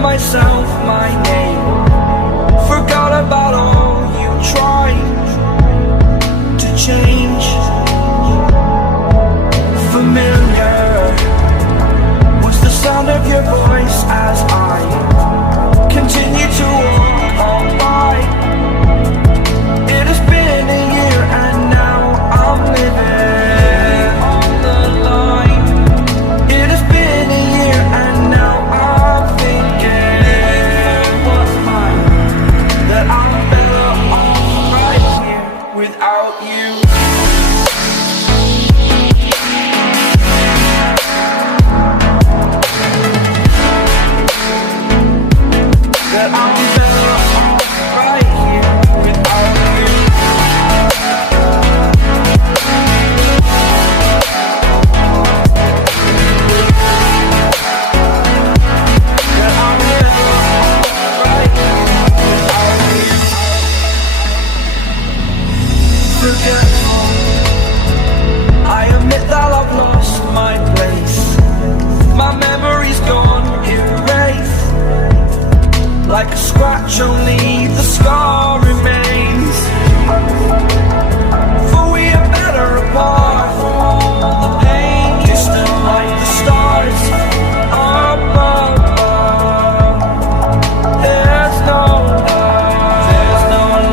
myself my name. Forgot about all you tried to change. Familiar was the sound of your voice as I continue to walk on by. It has been a year and now I'm living on the line. It has been a year and now I'm thinking what's mine, that I'm better off right here without you. That I'm better off right here without you. That I'm better off right here without you. Forgetful, I admit that I've lost my place. My memory's gone erased. Like a scratch, only the scar remains. For we are better apart from all the pain. Distant like the stars above. There's no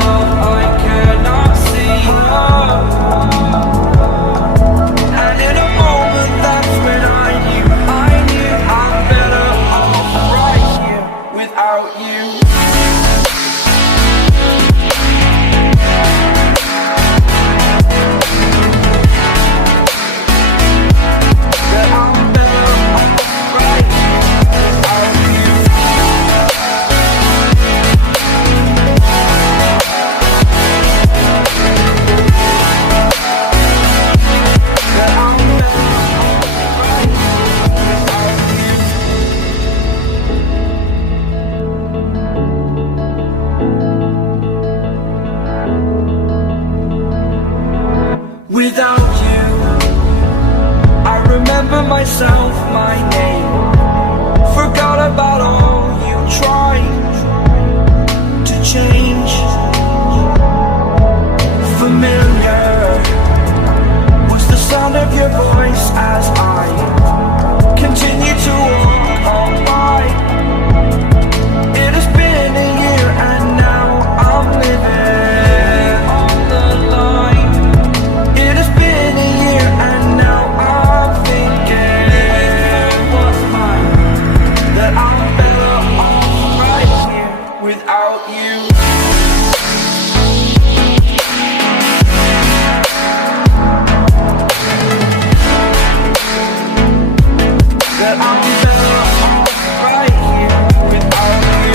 love I cannot see. And in a moment that's when I knew I'm better off right here without you. That I'm better off right here without you. That I'm better off right here without you. I remember myself, my name. Forgot about all you tried to change. Familiar was the sound of your voice as I continue to walk on by. It has been a year and now I'm living on the line. It has been a year and now I'm thinking what's mine, that I'm better off right here without you. That I'm better off right here without you.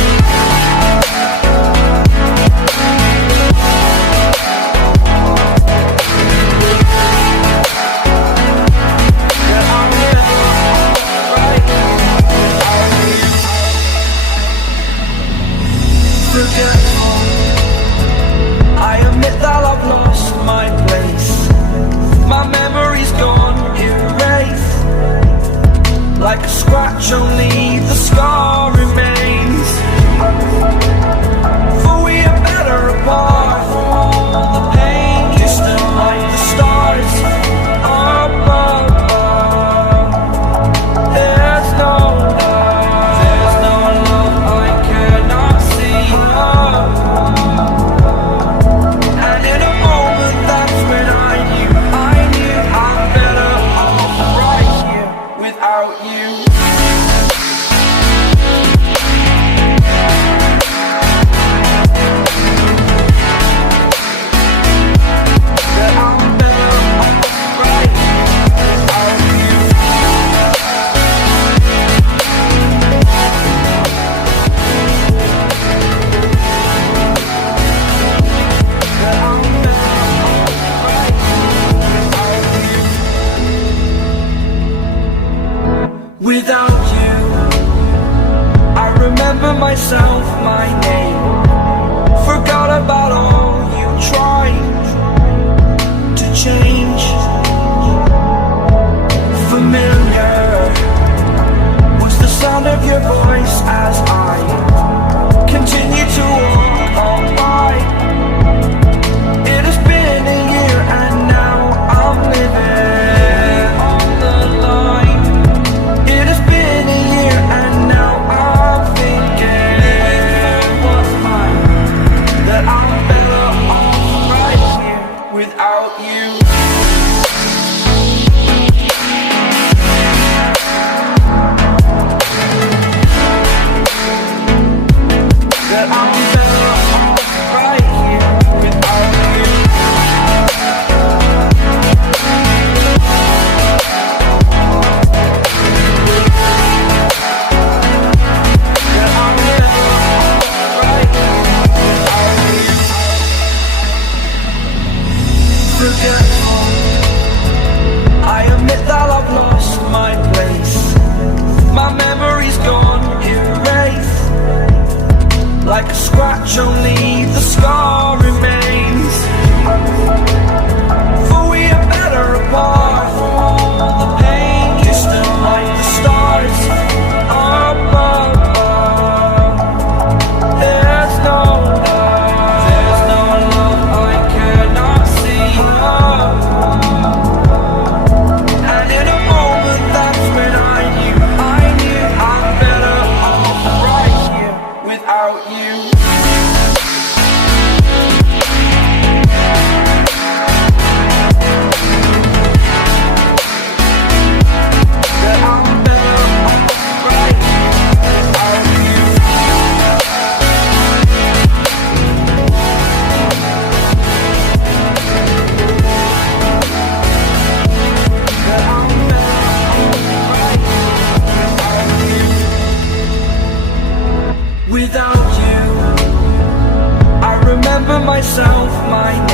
That I'm better off right here without you. Forgetful, I admit that I've lost my place. My memory's gone erased. Like a scratch, only the scar remains. For we are better apart from all the pain. Distant like the stars above. There's no love I cannot see. And in a moment that's when I knew I'm better off right here without you. That I'm better off right here without you. That I'm better off right here without you. I remember myself, my name. Forgot about all you tried to change. Familiar was the sound of your voice as I without you. I remember myself, my